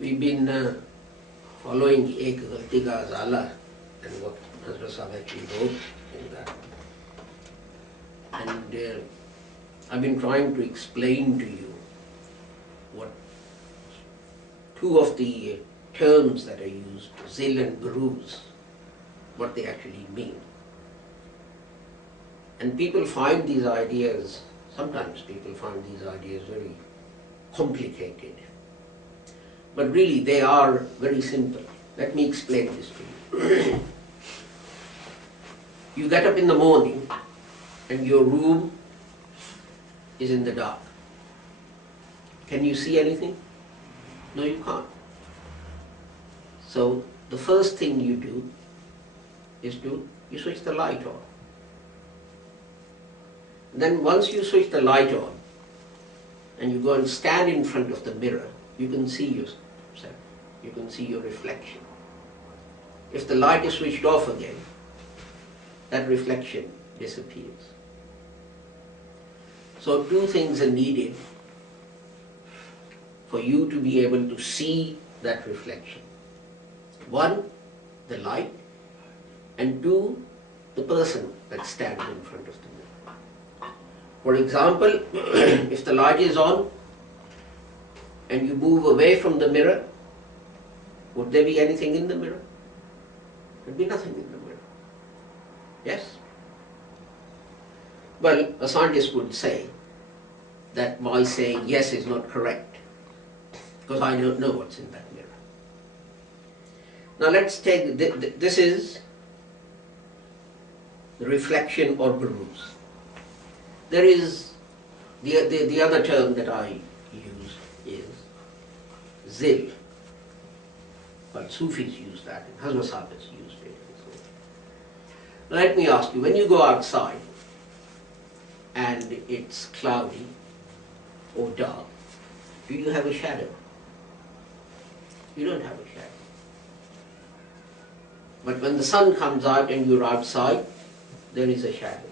We've been following Ek Galti Ka Azala and what Hazrat Sahib actually wrote in that. And I've been trying to explain to you what two of the terms that are used, zil and buruz, what they actually mean. And people find these ideas, sometimes people find these ideas very complicated. But really they are very simple. Let me explain this to you. You get up in the morning and your room is in the dark. Can you see anything? No, you can't. So the first thing you do is you switch the light on. Then once you switch the light on and you go and stand in front of the mirror, you can see yourself. You can see your reflection. If the light is switched off again, that reflection disappears. So two things are needed for you to be able to see that reflection. One, the light, and two, the person that stands in front of the mirror. For example, if the light is on and you move away from the mirror, would there be anything in the mirror? There would be nothing in the mirror. Yes? Well, a scientist would say that my saying yes is not correct because I don't know what's in that mirror. Now let's take, this is the reflection or buruz. There is, the other term that I use is zil. Well, Sufis use that, and Hazrat Sahib has used it. Now let me ask you, when you go outside and it's cloudy or dark, do you have a shadow? You don't have a shadow. But when the sun comes out and you're outside, there is a shadow.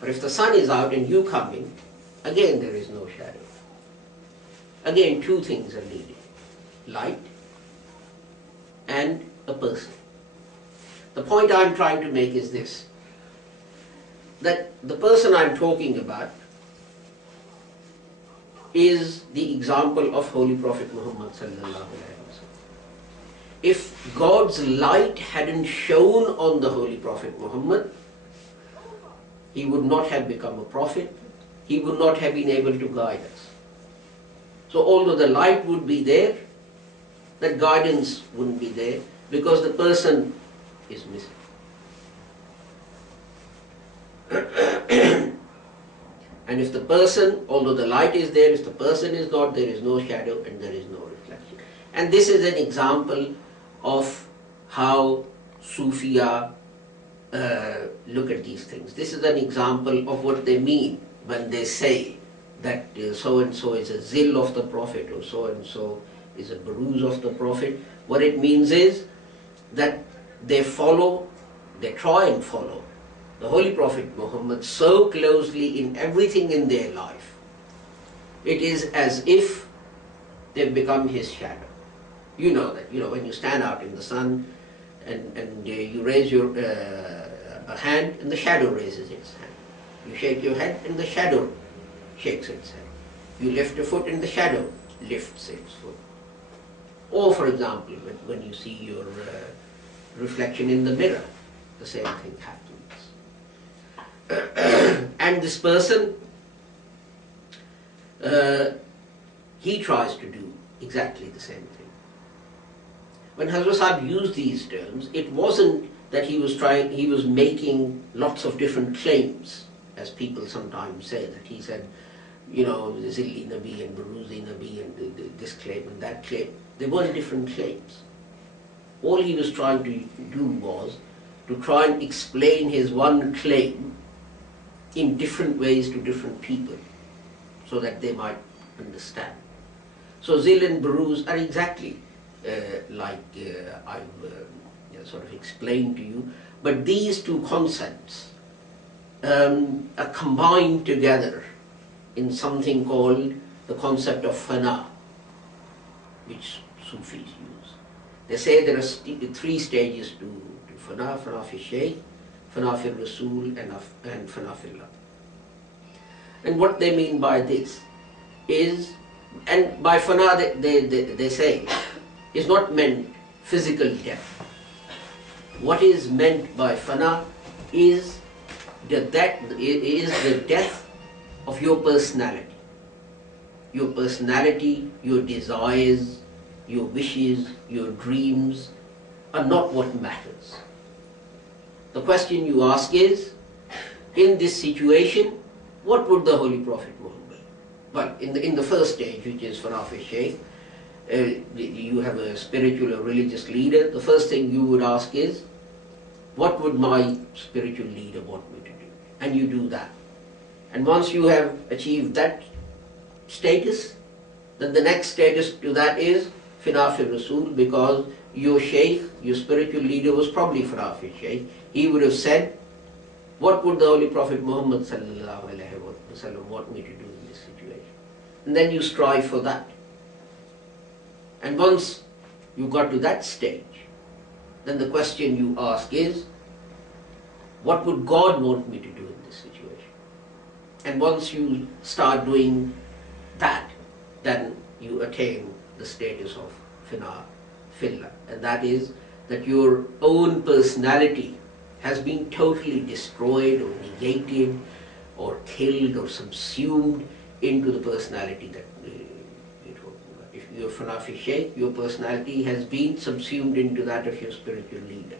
But if the sun is out and you come in, again there is no shadow. Again, two things are needed. Light and a person. The point I'm trying to make is this, that the person I'm talking about is the example of Holy Prophet Muhammad sallallahu alaihi wasallam. If God's light hadn't shone on the Holy Prophet Muhammad, he would not have become a prophet, he would not have been able to guide us. So although the light would be there, that guidance wouldn't be there because the person is missing. And if the person, although the light is there, if the person is not, there is no shadow and there is no reflection. And this is an example of how Sufia look at these things. This is an example of what they mean when they say that so-and-so is a zil of the Prophet or so-and-so is a buruz of the Prophet. What it means is that they try and follow the Holy Prophet Muhammad so closely in everything in their life. It is as if they've become his shadow. You know that, when you stand out in the sun and you raise your a hand and the shadow raises its hand. You shake your head and the shadow shakes its head. You lift a foot and the shadow lifts its foot. Or for example, when you see your reflection in the mirror, the same thing happens. And this person, he tries to do exactly the same thing. When Hazrat Sahib used these terms, it wasn't that he was making lots of different claims, as people sometimes say, that he said, Zilli Nabi and Buruzi Nabi and this claim and that claim. They weren't different claims. All he was trying to do was to try and explain his one claim in different ways to different people so that they might understand. So Zil and Buruz are exactly like I've sort of explained to you, but these two concepts are combined together in something called the concept of fana. which Sufis use. They say there are three stages to fana: fana fi shaykh, fana fi rasul, and fana fillah. And what they mean by this is, and by fana they say, is not meant physical death. What is meant by fana is the death of your personality. Your personality, your desires, your wishes, your dreams are not what matters. The question you ask is, in this situation, what would the Holy Prophet Muhammad? Well, in the first stage, which is fana fi shaykh, you have a spiritual or religious leader. The first thing you would ask is, what would my spiritual leader want me to do? And you do that. And once you have achieved that status, then the next status to that is fana fi rasul, because your shaykh, your spiritual leader, was probably fana fi shaykh. He would have said, what would the Holy Prophet Muhammad sallallahu alaihi wasallam want me to do in this situation? And then you strive for that. And once you got to that stage, then the question you ask is, what would God want me to do in this situation? And once you start doing that, then you attain the status of fina fillah. And that is that your own personality has been totally destroyed or negated or killed or subsumed into the personality that we're talking about. If you're fana fi shaykh, your personality has been subsumed into that of your spiritual leader.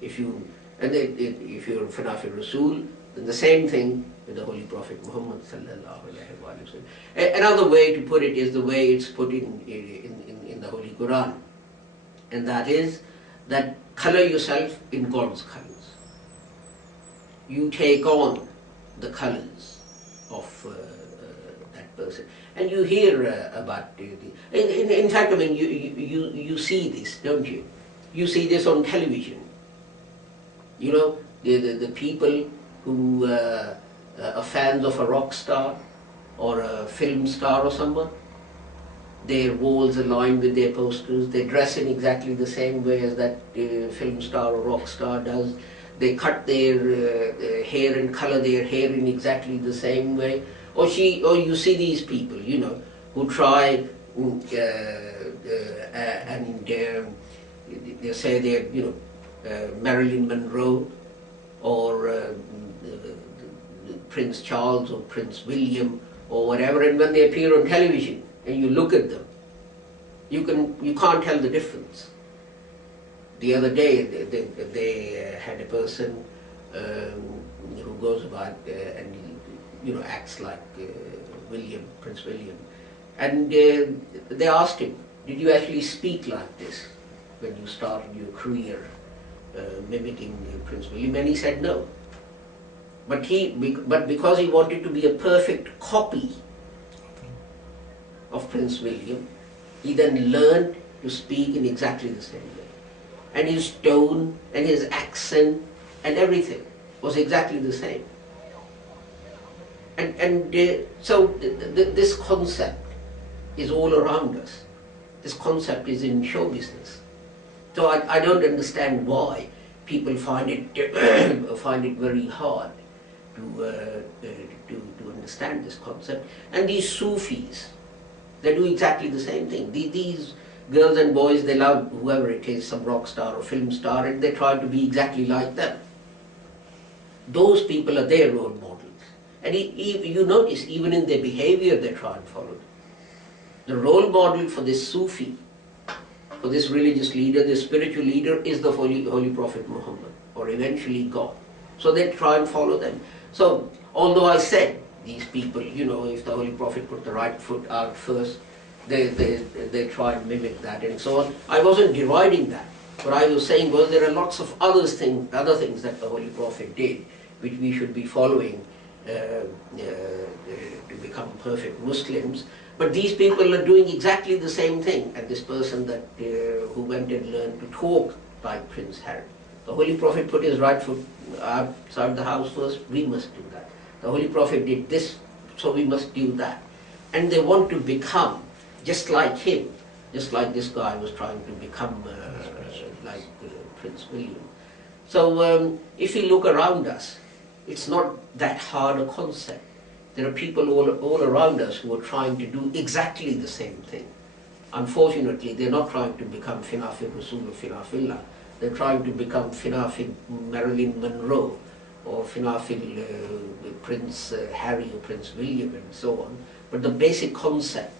If you're fana fi rasul, then the same thing with the Holy Prophet Muhammad sallallahu alaihi wasallam. Another way to put it is the way it's put in the Holy Quran, and that is that color yourself in God's colors. You take on the colors of that person, and you hear about in fact, I mean, you see this, don't you? You see this on television. You know, the people who are fans of a rock star or a film star or someone, their walls are lined with their posters. They dress in exactly the same way as that film star or rock star does. They cut their hair and color their hair in exactly the same way. Or you see these people, you know, who try and they say they're, you know, Marilyn Monroe or Prince Charles or Prince William or whatever, and when they appear on television and you look at them, you can't tell the difference. The other day they had a person who goes about and you know acts like Prince William, and they asked him, did you actually speak like this when you started your career mimicking Prince William? And he said no. But because he wanted to be a perfect copy of Prince William, he then learned to speak in exactly the same way. And his tone and his accent and everything was exactly the same. And so this concept is all around us. This concept is in show business. So I don't understand why people find it very hard to understand this concept. And these Sufis, they do exactly the same thing. These girls and boys, they love whoever it is, some rock star or film star, and they try to be exactly like them. Those people are their role models. And you notice, even in their behavior, they try and follow them. The role model for this Sufi, for this religious leader, this spiritual leader, is the Holy Prophet Muhammad, or eventually God. So they try and follow them. So, although I said, these people, you know, if the Holy Prophet put the right foot out first, they try and mimic that and so on. I wasn't deriding that. What I was saying was there are lots of other things that the Holy Prophet did, which we should be following to become perfect Muslims. But these people are doing exactly the same thing. And this person that who went and learned to talk like Prince Harry, the Holy Prophet put his right foot outside the house first. We must do that. The Holy Prophet did this, so we must do that. And they want to become just like him. just like this guy was trying to become like Prince William. So if we look around us, it's not that hard a concept. There are people all around us who are trying to do exactly the same thing. Unfortunately, they're not trying to become Finafil Rasul or Finafillah. They're trying to become Finafil Marilyn Monroe or Finafil Prince Harry or Prince William and so on. But the basic concept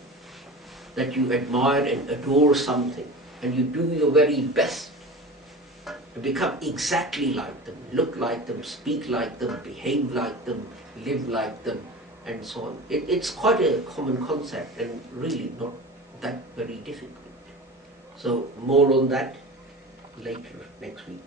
that you admire and adore something and you do your very best to become exactly like them, look like them, speak like them, behave like them, live like them, and so on. It's quite a common concept and really not that very difficult. So more on that later next week.